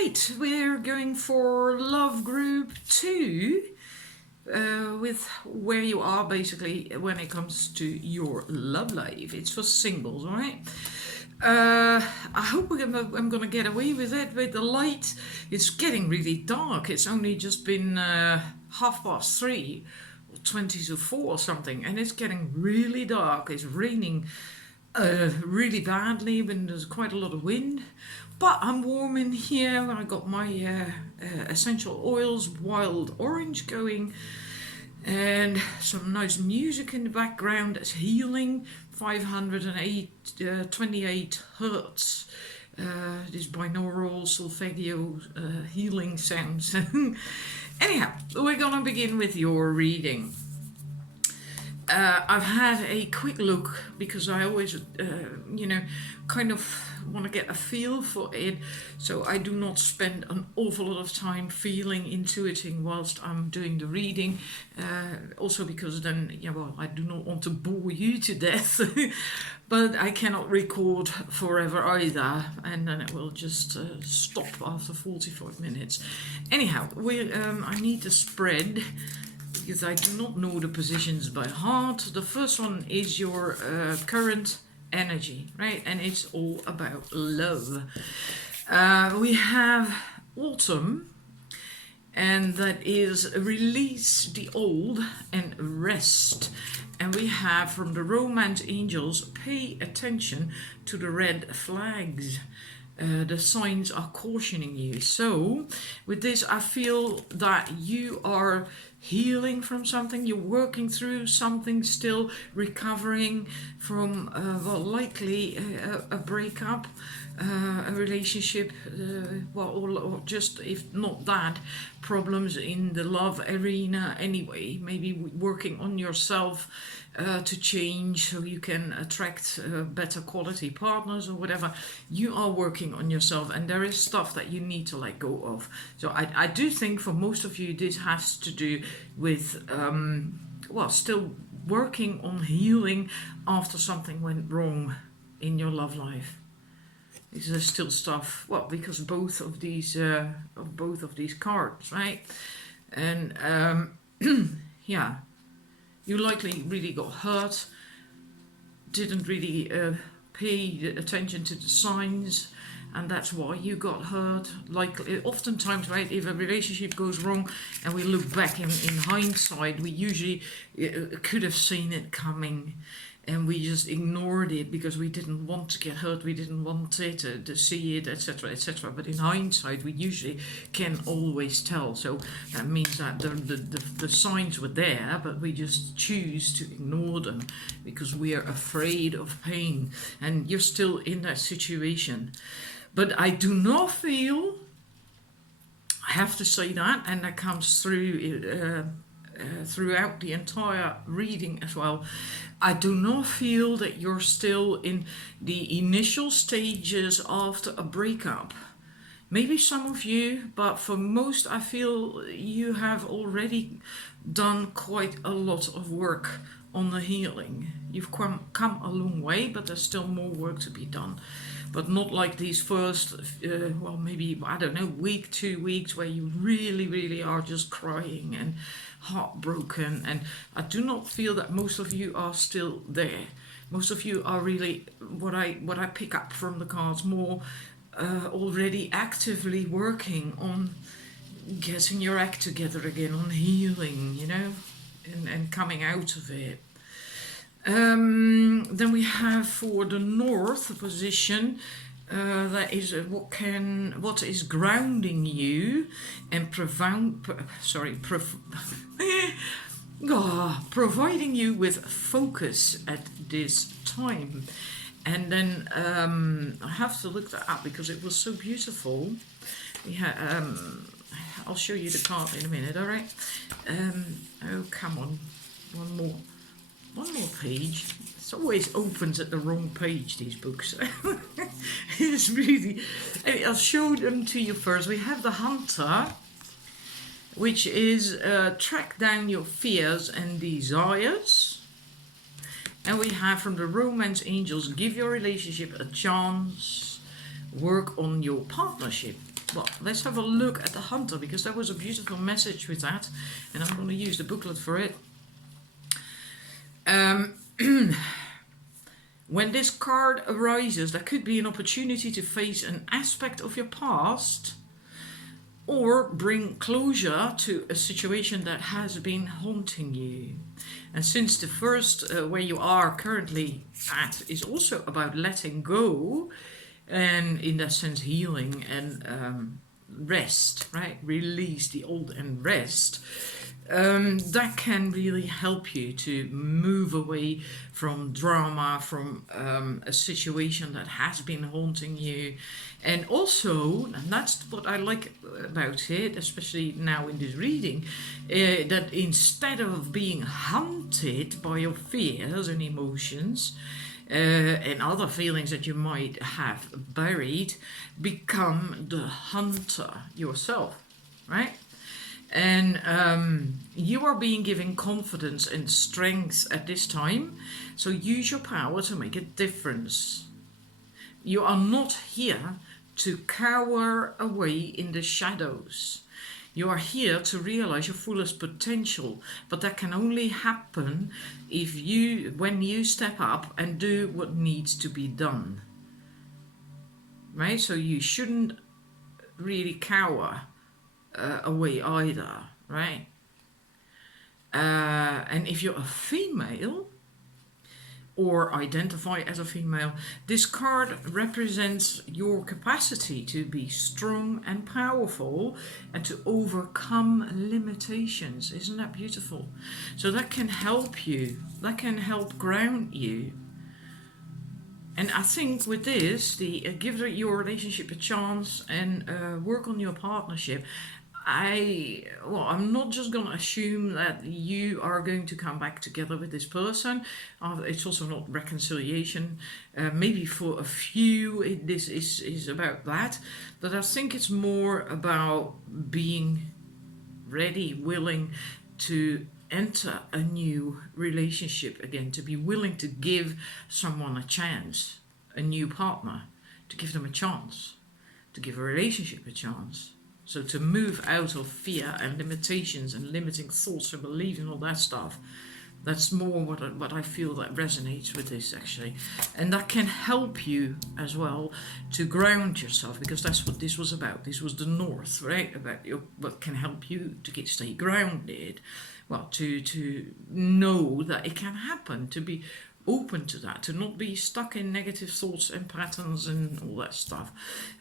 Right, we're going for love group 2 with where you are basically when it comes to your love life. It's for singles, all right? I hope I'm going to get away with it with the light. It's getting really dark. It's only just been 3:30 or 20 to 4 or something, and it's getting really dark. It's raining really badly when there's quite a lot of wind, but I'm warm in here. I got my essential oils wild orange going and some nice music in the background. It's healing 528 hertz. These binaural solfeggio healing sounds. Anyhow, we're gonna begin with your reading. I've had a quick look because I always, kind of want to get a feel for it. So I do not spend an awful lot of time feeling, intuiting whilst I'm doing the reading. Also because then, I do not want to bore you to death. But I cannot record forever either. And then it will just stop after 45 minutes. Anyhow, I need to spread, because I do not know the positions by heart. The first one is your current energy, right? And it's all about love. We have autumn, and that is release the old and rest. And we have from the romance angels, pay attention to the red flags. The signs are cautioning you. So with this, I feel that you are healing from something, you're working through something, still recovering from likely a breakup, a relationship, or just, if not that, problems in the love arena anyway. Maybe working on yourself to change so you can attract better quality partners or whatever. You are working on yourself, and there is stuff that you need to let go of. So I do think for most of you this has to do with still working on healing after something went wrong in your love life. Is there still stuff? Well, because both of these cards, right? And yeah, you likely really got hurt, didn't really pay attention to the signs, and that's why you got hurt. Like oftentimes, right, if a relationship goes wrong and we look back in hindsight, we usually could have seen it coming, and we just ignored it because we didn't want to get hurt, we didn't want it to see it, etc., etc. But in hindsight, we usually can always tell. So that means that the signs were there, but we just choose to ignore them because we are afraid of pain. And you're still in that situation. But I do not feel, I have to say that, and that comes through throughout the entire reading as well. I do not feel that you're still in the initial stages after a breakup. Maybe some of you, but for most I feel you have already done quite a lot of work on the healing. You've come a long way, but there's still more work to be done. But not like these first, maybe, I don't know, week, 2 weeks where you really, really are just crying and heartbroken. And I do not feel that most of you are still there. Most of you are really, what I pick up from the cards, more already actively working on getting your act together again, on healing, and coming out of it. Then we have for the north position, that is what is grounding you and providing you with focus at this time. And then I have to look that up because it was so beautiful. I'll show you the card in a minute. All right. Oh, come on, one more page. It always opens at the wrong page, these books. It's really, I'll show them to you first. We have the Hunter, which is track down your fears and desires. And we have from the romance angels, give your relationship a chance, work on your partnership. Well, let's have a look at the Hunter, because there was a beautiful message with that, and I'm going to use the booklet for it. When this card arises, there could be an opportunity to face an aspect of your past or bring closure to a situation that has been haunting you. And since the first, where you are currently at, is also about letting go, and in that sense healing and rest, right? Release the old and rest. That can really help you to move away from drama, from a situation that has been haunting you. And also, and that's what I like about it, especially now in this reading, that instead of being hunted by your fears and emotions, and other feelings that you might have buried, become the hunter yourself, right? And you are being given confidence and strength at this time, so use your power to make a difference. You are not here to cower away in the shadows. You are here to realize your fullest potential, but that can only happen when you step up and do what needs to be done. Right? So you shouldn't really cower away either, right? And if you're a female or identify as a female, this card represents your capacity to be strong and powerful and to overcome limitations. Isn't that beautiful? So that can help you, that can help ground you. And I think with this, give your relationship a chance and work on your partnership. I'm not just going to assume that you are going to come back together with this person. It's also not reconciliation. Maybe for a few, this is about that. But I think it's more about being ready, willing to enter a new relationship again, to be willing to give someone a chance, a new partner, to give them a chance, to give a relationship a chance. So to move out of fear and limitations and limiting thoughts and beliefs and all that stuff, that's more what I feel that resonates with this actually. And that can help you as well to ground yourself, because that's what this was about. This was the North, right? About what can help you to stay grounded. Well, to know that it can happen, to be open to that, to not be stuck in negative thoughts and patterns and all that stuff.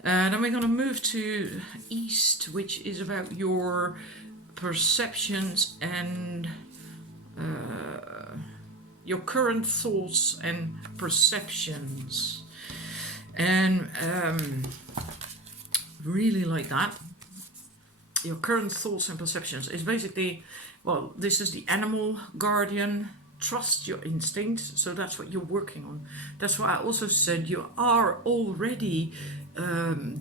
Then we're going to move to East, which is about your perceptions and your current thoughts and perceptions. And really like that. Your current thoughts and perceptions is basically, well, this is the animal guardian. Trust your instincts, so that's what you're working on. That's why I also said you are already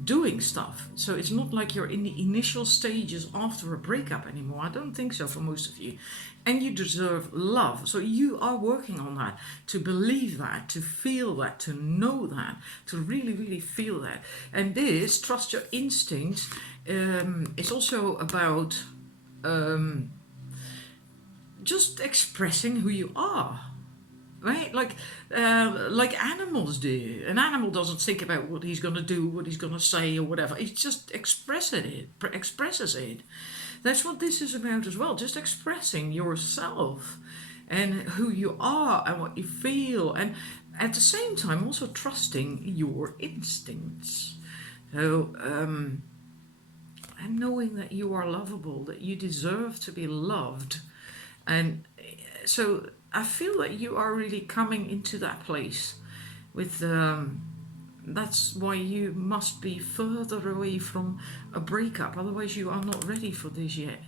doing stuff. So it's not like you're in the initial stages after a breakup anymore. I don't think so for most of you. And you deserve love. So you are working on that, to believe that, to feel that, to know that, to really, really feel that. And this, trust your instincts, is also about just expressing who you are, right? Like animals do. An animal doesn't think about what he's going to do, what he's going to say, or whatever. It just expresses it. That's what this is about as well. Just expressing yourself and who you are and what you feel, and at the same time also trusting your instincts. So and knowing that you are lovable, that you deserve to be loved. And so I feel that you are really coming into that place with that's why you must be further away from a breakup, otherwise you are not ready for this yet.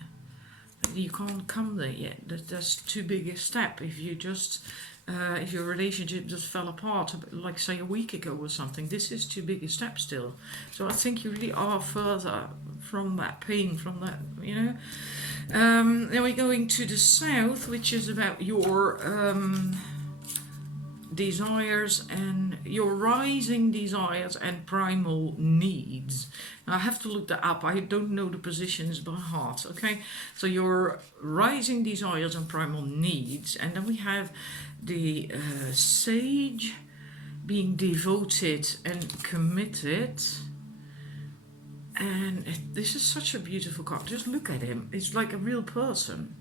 You can't come there yet. That's too big a step. If you just if your relationship just fell apart, like say a week ago or something, this is too big a step still. So I think you really are further from that pain, from that, you know. Then we're going to the South, which is about your desires and your rising desires and primal needs. Now I have to look that up. I don't know the positions by heart. Okay, so your rising desires and primal needs, and then we have the sage being devoted and committed. And this is such a beautiful card. Just look at him. It's like a real person,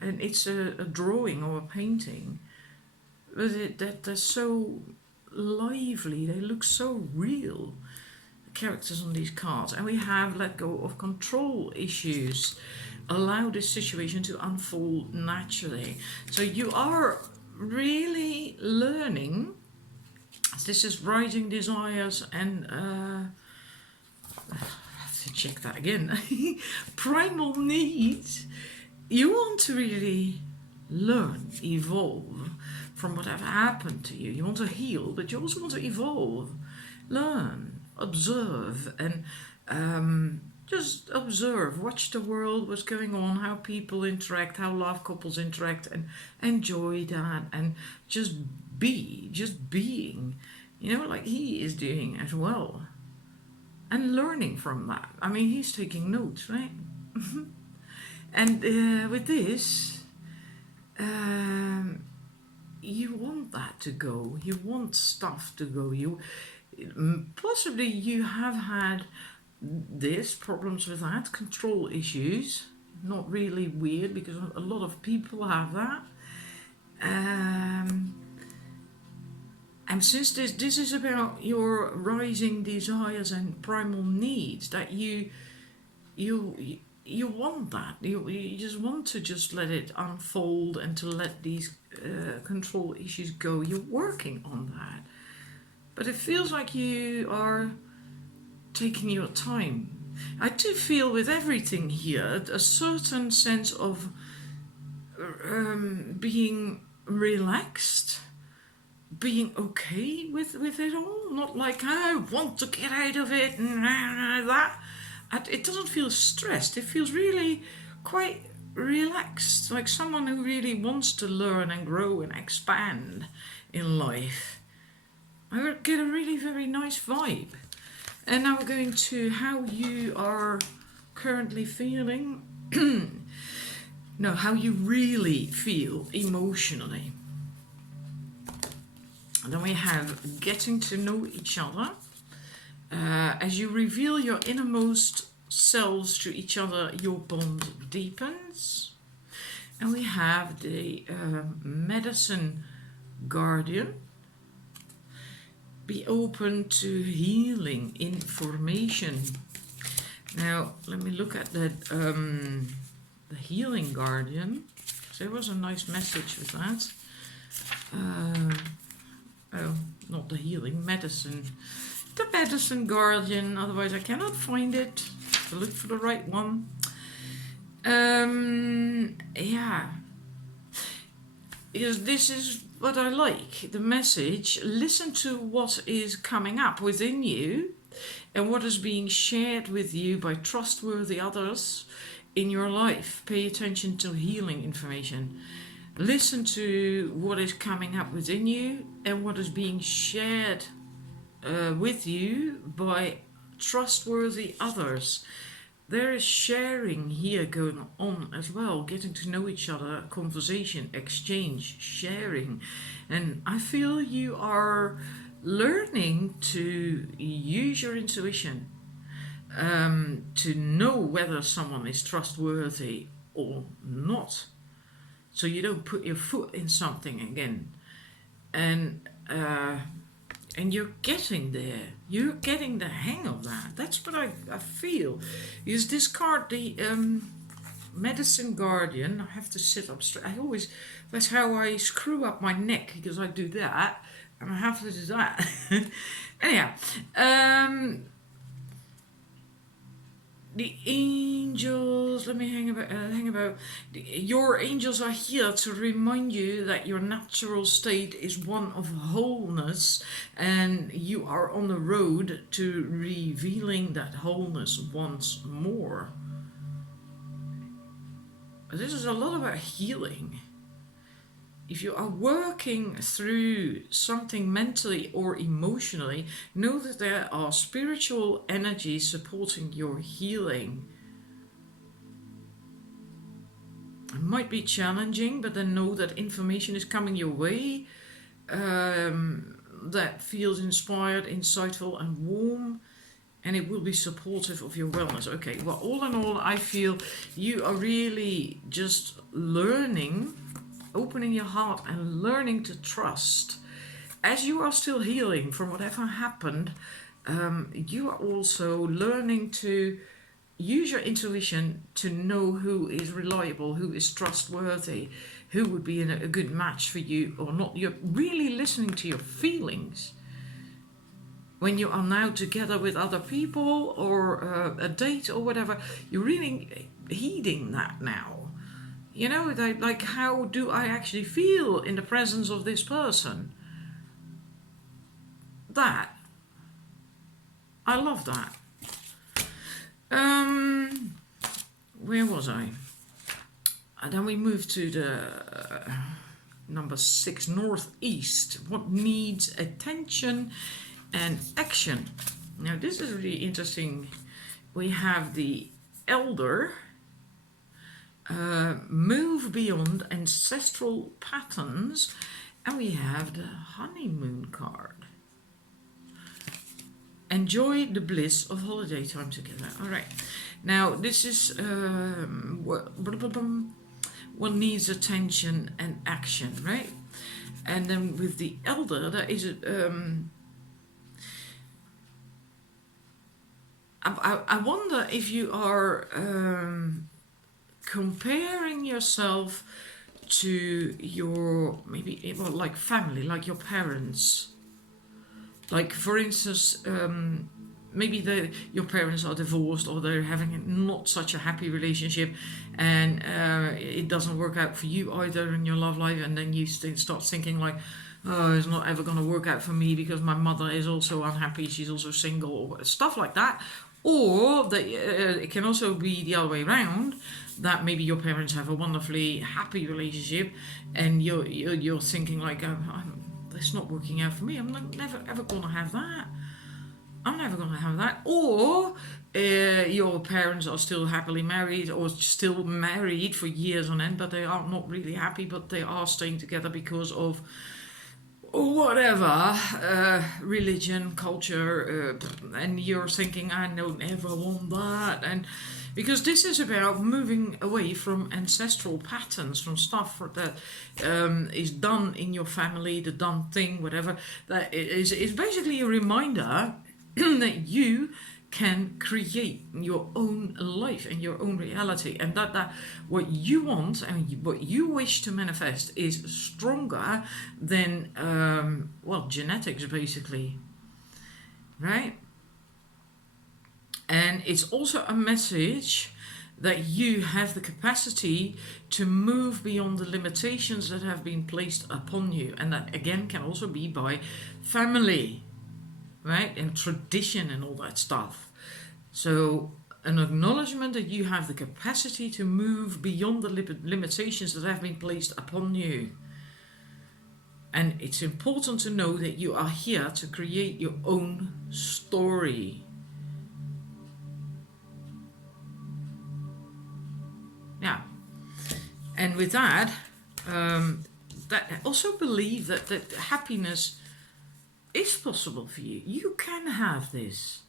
and it's a drawing or a painting. But they're so lively, they look so real, the characters on these cards. And we have let go of control issues, allow this situation to unfold naturally. So you are really learning. This is rising desires and I have to check that again. Primal needs. You want to really learn, evolve from whatever happened to you. You want to heal, but you also want to evolve, learn, observe, and just observe, watch the world, what's going on, how people interact, how love couples interact, and enjoy that, and just being, like he is doing as well, and learning from that. I mean, he's taking notes, right? And with this, you want that to go. You want stuff to go. Possibly you have had this problems with that, control issues. Not really weird because a lot of people have that. And since this is about your rising desires and primal needs, that you want that. You just want to just let it unfold and to let these control issues go. You're working on that. But it feels like you are taking your time. I do feel with everything here a certain sense of being relaxed, being okay with it all. Not like, I want to get out of it and that. It doesn't feel stressed. It feels really quite relaxed, like someone who really wants to learn and grow and expand in life. I get a really very nice vibe. And now we're going to how you are currently feeling. No, how you really feel emotionally. And then we have getting to know each other. As you reveal your innermost selves to each other, your bond deepens. And we have the medicine guardian. Be open to healing information. Now, let me look at that. The healing guardian. There was a nice message with that. Oh, not the healing, medicine. The medicine guardian, otherwise I cannot find it. To look for the right one. Yeah. Because this is what I like, the message. Listen to what is coming up within you and what is being shared with you by trustworthy others in your life. Pay attention to healing information. Listen to what is coming up within you and what is being shared with you by trustworthy others. There is sharing here going on as well, getting to know each other, conversation, exchange, sharing. And I feel you are learning to use your intuition to know whether someone is trustworthy or not. So you don't put your foot in something again. And you're getting there. You're getting the hang of that. That's what I feel. Is this card, the medicine guardian? I have to sit up straight. That's how I screw up my neck, because I do that. And I have to do that. Anyhow. The angels, let me hang about. Your angels are here to remind you that your natural state is one of wholeness, and you are on the road to revealing that wholeness once more. This is a lot about healing. if you are working through something mentally or emotionally, know that there are spiritual energies supporting your healing. It might be challenging, but then know that information is coming your way that feels inspired, insightful, and warm, and it will be supportive of your wellness. Okay, well, all in all, I feel you are really just learning, opening your heart and learning to trust. As you are still healing from whatever happened, you are also learning to use your intuition to know who is reliable, who is trustworthy, who would be a good match for you or not. You're really listening to your feelings when you are now together with other people or a date or whatever. You're really heeding that now. You know, like, how do I actually feel in the presence of this person? That. I love that. Where was I? And then we move to the number 6, northeast. What needs attention and action? Now this is really interesting. We have the elder, move beyond ancestral patterns, and we have the honeymoon card. Enjoy the bliss of holiday time together. All right. Now, this is what needs attention and action, right? And then with the elder, there is I wonder if you are comparing yourself to your, maybe, well, like family, like your parents. Like, for instance, maybe your parents are divorced, or they're having not such a happy relationship, and it doesn't work out for you either in your love life, and then you start thinking like, oh, it's not ever going to work out for me because my mother is also unhappy, she's also single, or stuff like that. Or it can also be the other way around, that maybe your parents have a wonderfully happy relationship, and you're thinking like, it's not working out for me. I'm never ever going to have that. I'm never going to have that. Or your parents are still happily married, or still married for years on end, but they are not really happy, but they are staying together because of whatever, religion, culture, and you're thinking, I don't ever want that. And because this is about moving away from ancestral patterns, from stuff that is done in your family, the done thing, whatever. That is basically a reminder that you can create your own life and your own reality, and that what you want and what you wish to manifest is stronger than genetics, basically, right? And it's also a message that you have the capacity to move beyond the limitations that have been placed upon you, and that again can also be by family, right, and tradition and all that stuff. So an acknowledgement that you have the capacity to move beyond the limitations that have been placed upon you. And it's important to know that you are here to create your own story. Yeah. And with that, that also believe that happiness is possible for you. You can have this.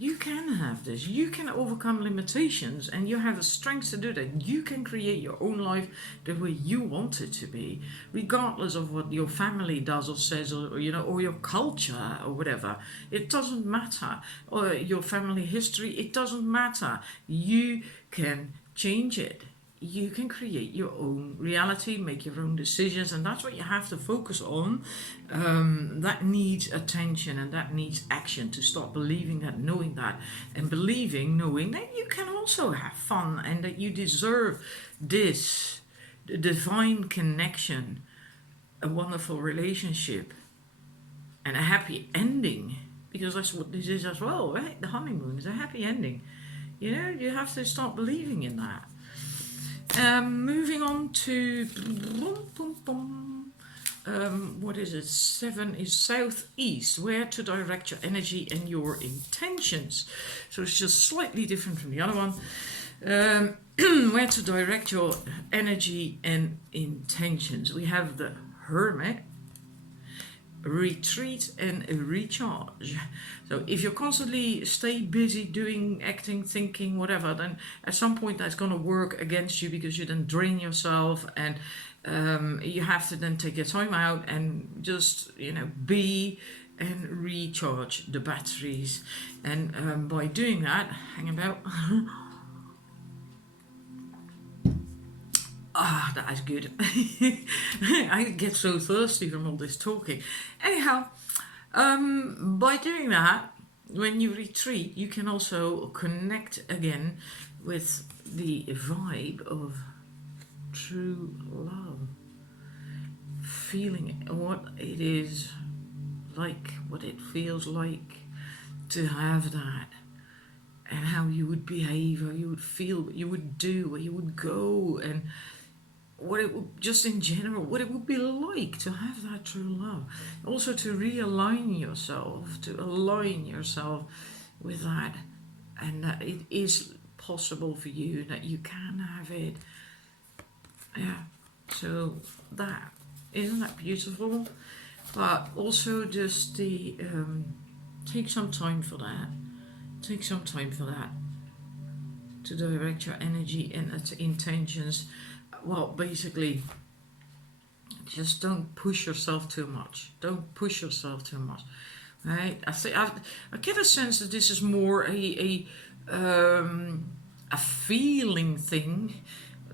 You can have this. You can overcome limitations, and you have the strength to do that. You can create your own life the way you want it to be, regardless of what your family does or says, or your culture or whatever. It doesn't matter. Or your family history. It doesn't matter. You can change it. You can create your own reality, make your own decisions, and that's what you have to focus on. That needs attention, and that needs action to start believing that, knowing that, and knowing that you can also have fun, and that you deserve this divine connection, a wonderful relationship, and a happy ending, because that's what this is as well, right? The honeymoon is a happy ending. You have to start believing in that. Moving on to what is it? 7 is southeast, where to direct your energy and your intentions. So it's just slightly different from the other one. Where to direct your energy and intentions. We have the Hermit, retreat and recharge. So if you constantly stay busy doing, acting, thinking, whatever, then at some point that's going to work against you, because you then drain yourself, and you have to then take your time out and just, be and recharge the batteries. And by doing that, hang about. That is good. I get so thirsty from all this talking. Anyhow, by doing that, when you retreat, you can also connect again with the vibe of true love. Feeling what it is like, what it feels like to have that. And how you would behave, how you would feel, what you would do, where you would go, and what it would, just in general, what it would be like to have that true love. Also to realign yourself, to align yourself with that, and that it is possible for you, that you can have it. Yeah, so that, isn't that beautiful? But also just the, take some time for that. Take some time for that, to direct your energy and intentions. Well, basically, just don't push yourself too much. Don't push yourself too much, right? I get a sense that this is more a feeling thing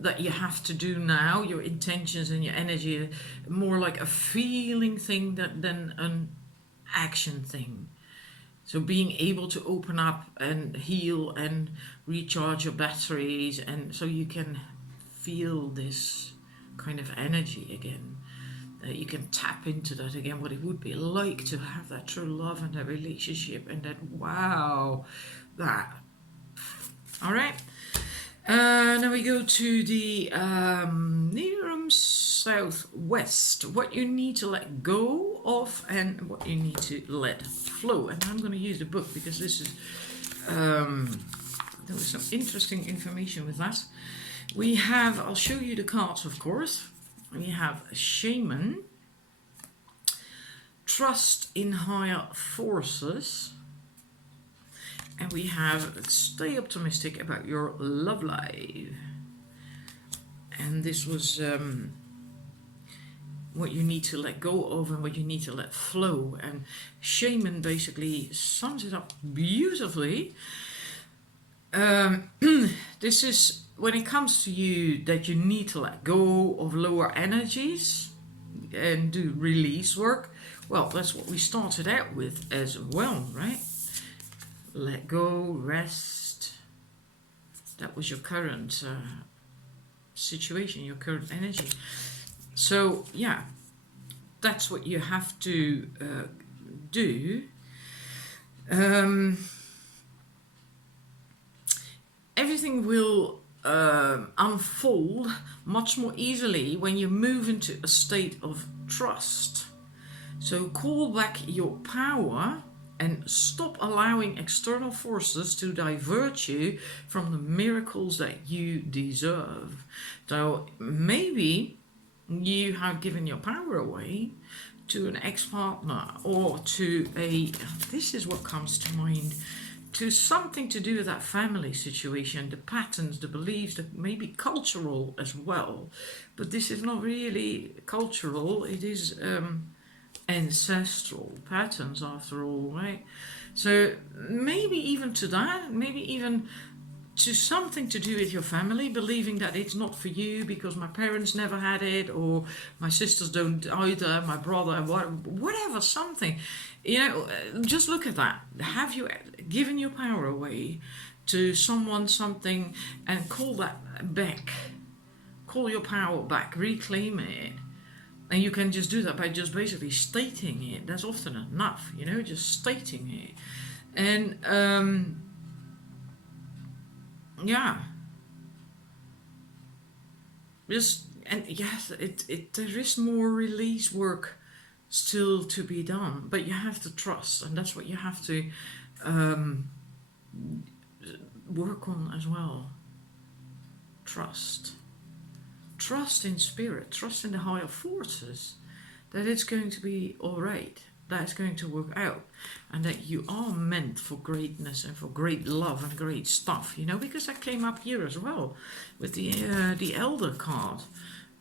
that you have to do now. Your intentions and your energy, more like a feeling thing than an action thing. So being able to open up and heal and recharge your batteries, and so you can feel this kind of energy again. You can tap into that again, what it would be like to have that true love and that relationship, and that, wow, that. All right. Now we go to the Needham Southwest. What you need to let go of and what you need to let flow. And I'm going to use the book because this is there was some interesting information with that. We have, I'll show you the cards, of course. We have Shaman, Trust in Higher Forces, and we have Stay Optimistic about your love life. And this was what you need to let go of and what you need to let flow. And Shaman basically sums it up beautifully. This is when it comes to you, that you need to let go of lower energies and do release work. Well, that's what we started out with as well, right? Let go, rest. That was your current situation, your current energy. So yeah, that's what you have to do. Everything will unfold much more easily when you move into a state of trust. So call back your power and stop allowing external forces to divert you from the miracles that you deserve. So maybe you have given your power away to an ex-partner, or to this is what comes to mind, to something to do with that family situation, the patterns, the beliefs, that may be cultural as well. But this is not really cultural, it is ancestral patterns after all, right? So maybe even to that, maybe even to something to do with your family, believing that it's not for you because my parents never had it, or my sisters don't either, my brother, whatever, something. Just look at that. Have you given your power away to someone, something, and call that back? Call your power back, reclaim it. And you can just do that by just basically stating it. That's often enough, just stating it. And yeah, Just, and yes, there is more release work still to be done, but you have to trust, and that's what you have to um, work on as well. Trust. Trust in spirit, trust in the higher forces that it's going to be alright, that it's going to work out, and that you are meant for greatness and for great love and great stuff, you know, because that came up here as well with the Elder card.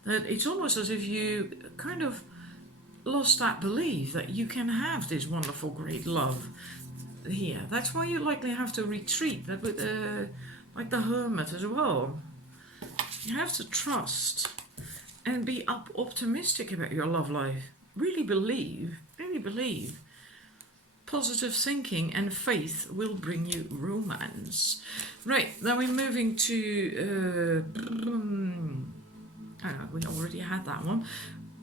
That it's almost as if you kind of lost that belief that you can have this wonderful great love here. That's why you likely have to retreat, that with like the hermit as well. You have to trust and be optimistic about your love life. Really believe. Positive thinking and faith will bring you romance. Right, now we're moving to... we already had that one.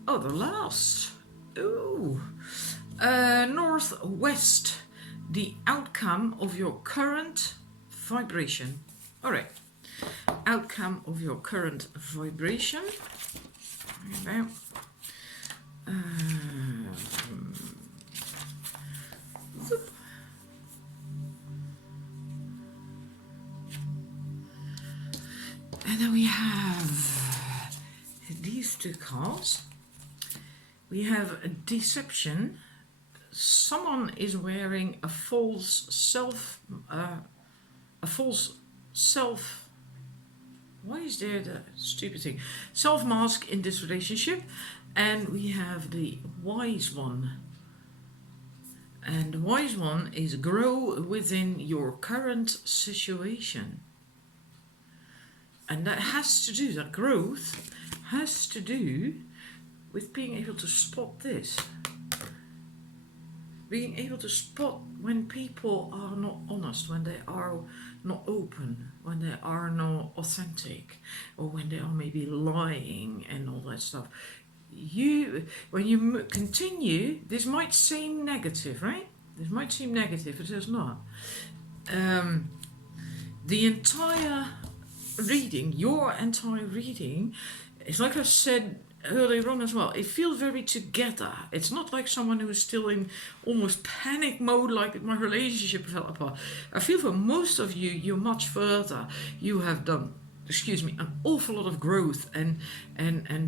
Oh, the last. Ooh. Northwest. The outcome of your current vibration. All right. Outcome of your current vibration. About. And then we have these two cards. We have deception. Someone is wearing a false self. Why is there the stupid thing? Self mask in this relationship. And we have the wise one. And the wise one is grow within your current situation. And that has to do, that growth has to do with being able to spot this. Being able to spot when people are not honest, when they are not open, when they are not authentic, or when they are maybe lying and all that stuff. When you continue, this might seem negative, right? This might seem negative, but it's not. The entire reading, your entire reading, it's like I said earlier on as well, it feels very together. It's not like someone who is still in almost panic mode, like my relationship fell apart. I feel for most of you, you're much further. You have done, an awful lot of growth and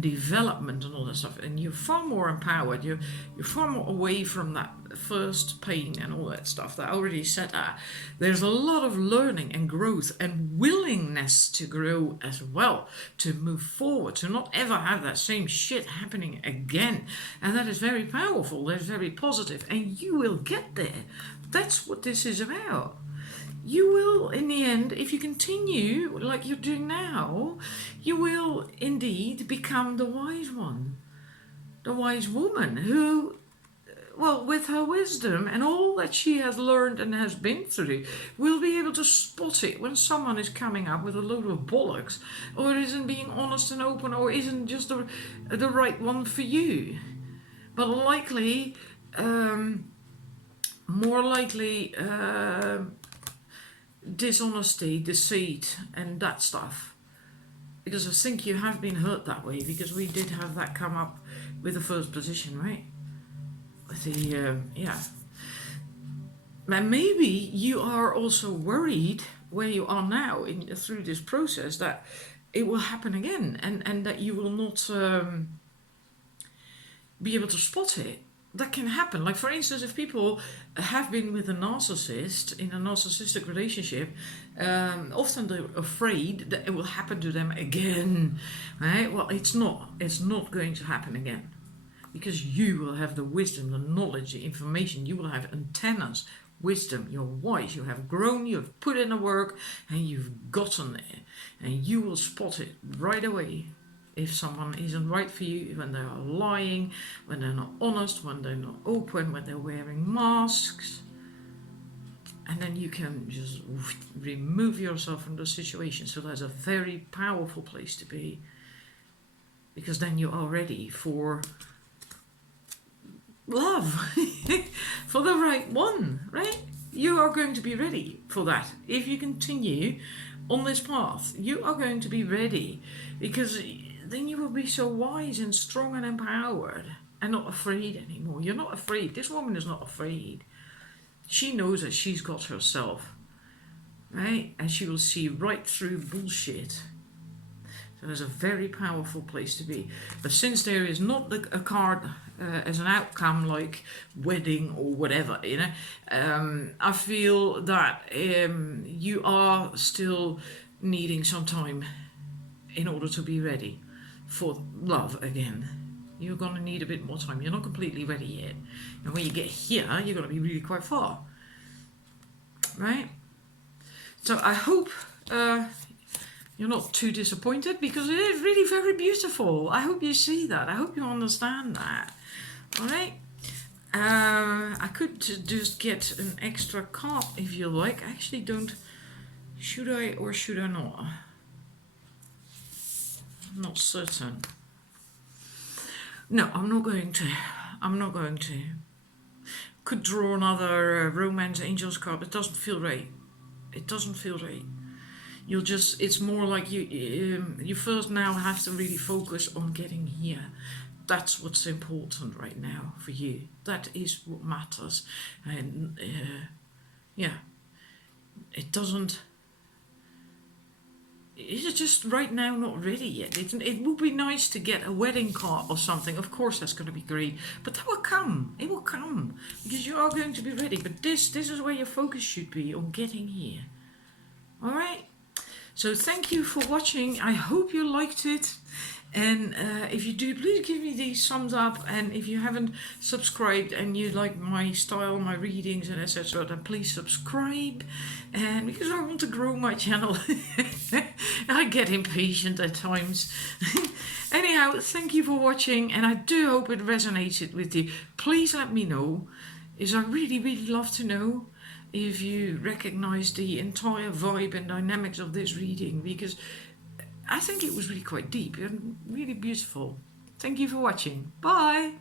development and all that stuff, and you're far more empowered. You're far more away from that first pain and all that stuff that I already said. There's a lot of learning and growth and willingness to grow as well, to move forward, to not ever have that same shit happening again. And that is very powerful. That's very positive, and you will get there. That's what this is about. You will, in the end, if you continue like you're doing now, you will indeed become the wise one, the wise woman who, well, with her wisdom and all that she has learned and has been through, will be able to spot it when someone is coming up with a load of bollocks, or isn't being honest and open, or isn't just the right one for you. But likely, more likely, dishonesty, deceit, and that stuff. Because I think you have been hurt that way, because we did have that come up with the first position, right? With the, And maybe you are also worried where you are now through this process that it will happen again, and that you will not be able to spot it. That can happen. Like, for instance, if people have been with a narcissist in a narcissistic relationship, often they're afraid that it will happen to them again, right? Well, it's not going to happen again, because you will have the wisdom, the knowledge, the information. You will have antennas, wisdom. You're wise. You have grown. You have put in the work, and you've gotten there, and you will spot it right away. If someone isn't right for you, when they are lying, when they're not honest, when they're not open, when they're wearing masks. And then you can just remove yourself from the situation. So that's a very powerful place to be. Because then you are ready for love. For the right one, right? You are going to be ready for that. If you continue on this path, you are going to be ready. Because then you will be so wise and strong and empowered and not afraid anymore. You're not afraid. This woman is not afraid. She knows that she's got herself, right? And she will see right through bullshit. So that's a very powerful place to be. But since there is not a card as an outcome like wedding or whatever, I feel that you are still needing some time in order to be ready for love again. You're going to need a bit more time. You're not completely ready yet. And when you get here, you're going to be really quite far. Right? So I hope you're not too disappointed, because it is really very beautiful. I hope you see that. I hope you understand that. Alright? I could just get an extra card if you like. I actually don't. Should I or should I not? I'm not certain. No, I'm not going to. I'm not going to. Could draw another Romance Angels card. It doesn't feel right. It doesn't feel right. You'll just. It's more like you first now have to really focus on getting here. That's what's important right now for you. That is what matters. And yeah, it doesn't. It's just right now not ready yet. It would be nice to get a wedding card or something. Of course, that's going to be great. But that will come. It will come. Because you are going to be ready. But this is where your focus should be, on getting here. Alright? So thank you for watching. I hope you liked it. And if you do, please give me the thumbs up. And if you haven't subscribed and you like my style, my readings and etc., then please subscribe. And because I want to grow my channel, I get impatient at times. Anyhow, thank you for watching, and I do hope it resonated with you. Please let me know, as I really, really love to know if you recognize the entire vibe and dynamics of this reading, because I think it was really quite deep and really beautiful. Thank you for watching. Bye!